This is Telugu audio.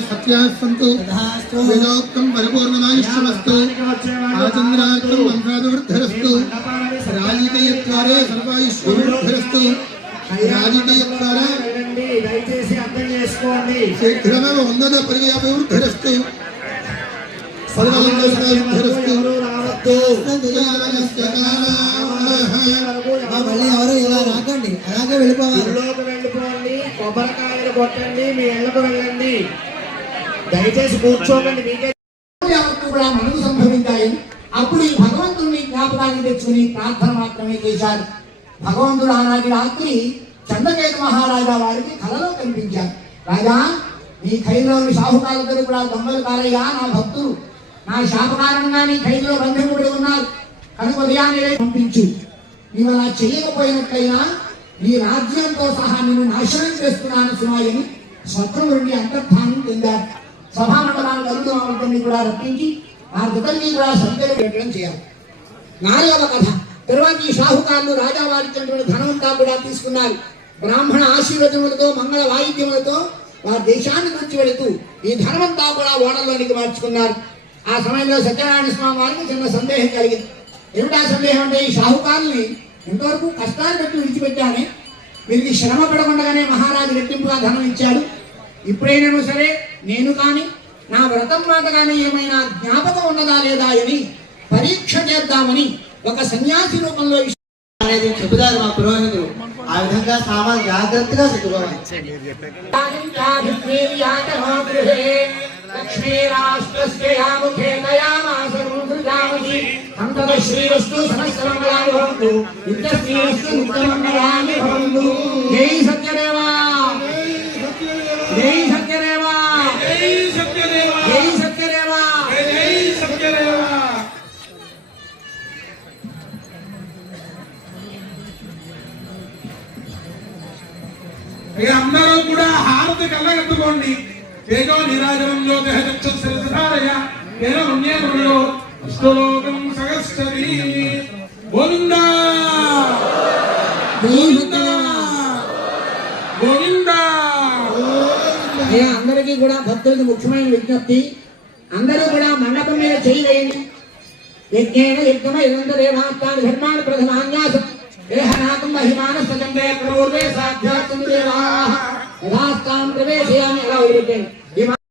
सत्यास्तु वेदोक्तं परिपूर्णमायुष्यमस्तु आचन्द्राक्तं मंत्रादवृद्धिरस्तु राजितयत्वारे सर्वायुष्यवृद्धिरस्तु राजितयत्वारे దయచేసి అర్థం చేసుకోండి शीघ्रमेव उन्नत पर्याभिवृद्धिरस्तु सर्वमङ्गलवृद्धिरस्तु रावतु మళ్ళీ ఎవరు ఇలా రాకండి అలాగే వెళ్ళిపోవాలి వెళ్ళిపోండి కొబ్బరికాయలు కొట్టండి మీ ఇళ్ళకు వెళ్ళండి దయచేసి కూర్చోకండి మీకే కూడా మనకు సంభవించాయి అప్పుడు ఈ భగవంతుడిని జ్ఞాపకాన్ని తెచ్చుకుని ప్రార్థన మాత్రమే చేశారు భగవంతుడు ఆనాటి రాత్రి చంద్రకేతు మహారాజా వారికి కలలో కనిపించారు రాజా నీ ఖైదులోని షాహుకారులందరూ కూడా దొంగలు కారయ్యా నా భక్తులు నా శాప కారణంగా నీ ఖైదులో బంధింపబడి ఉన్నారు కనుక ఉదయాన్నే పంపించు నీవు అలా చేయకపోయినట్లయినా నీ రాజ్యంతో సహా నేను నాశనం చేస్తున్నాను సుమాయని శత్రువుని అంతర్ధానం చెందారు సభామండలాన్ని గరుడుని కూడా రప్పించి ఆ దుఃఖాన్ని కూడా సంతేయడం చేయాలి నాలుగవ కథ తరువాత ఈ షాహుకారులు రాజావారిచ్చినటువంటి ధనమంతా కూడా తీసుకున్నారు బ్రాహ్మణ ఆశీర్వచనలతో మంగళ వాయిద్యములతో వారి దేశాన్ని గురించి వెళుతూ ఈ ధనమంతా కూడా ఓడల్లోనికి మార్చుకున్నారు ఆ సమయంలో సత్యనారాయణ స్వామి వారికి చిన్న సందేహం కలిగింది ఏమిటా సందేహం అంటే ఈ షాహుకారుల్ని ఇంతవరకు కష్టాలు పెట్టి విడిచిపెట్టానే వీరికి శ్రమ పడకుండానే మహారాజు రెట్టింపుగా ధనం ఇచ్చాడు ఇప్పుడైనా సరే నేను కానీ నా వ్రతం మాట కానీ ఏమైనా జ్ఞాపకం ఉన్నదా లేదా అని పరీక్ష చేద్దామని ఒక సన్యాసి రూపంలో అనేది చెబుతారు మా పురోహితులు ఆ విధంగా సామాన్ జాగ్రత్తగా పెట్టుకోవాలి లక్ష్మీ రాష్ట్రస్య శ్రీరస్తు సహస్రమంగళాని భవంతు నిత్యశ్రీరస్తు నిత్యమంగళాని భవంతు జై సత్యదేవా జై సత్యదేవా జై సత్యదేవా జై సత్యదేవా జై సత్యదేవా అందరూ కూడా హారతి కళ్ళగట్టుకోండి తేజో నిరాజనం జ్యోతిరయ పుణ్యో అష్టలోకం సహస్రీ గోవిందా గోవిందా గోవిందా. అందరికీ కూడా భక్తులకు ముఖ్యమైన విజ్ఞప్తి అందరూ కూడా మండపం మీద చేయలేండి యజ్ఞేన యజ్ఞమ ఇదంతరేవాత్తాని ధర్మాన్ని ప్రథమాన్యాసం ఏహనాకం మహిమానస్తజంబే ప్రవూర్వే సాధ్యాత్తం దేవాః యథాస్థాం ప్రవేశయామి అలా వదిలిపెట్టండి.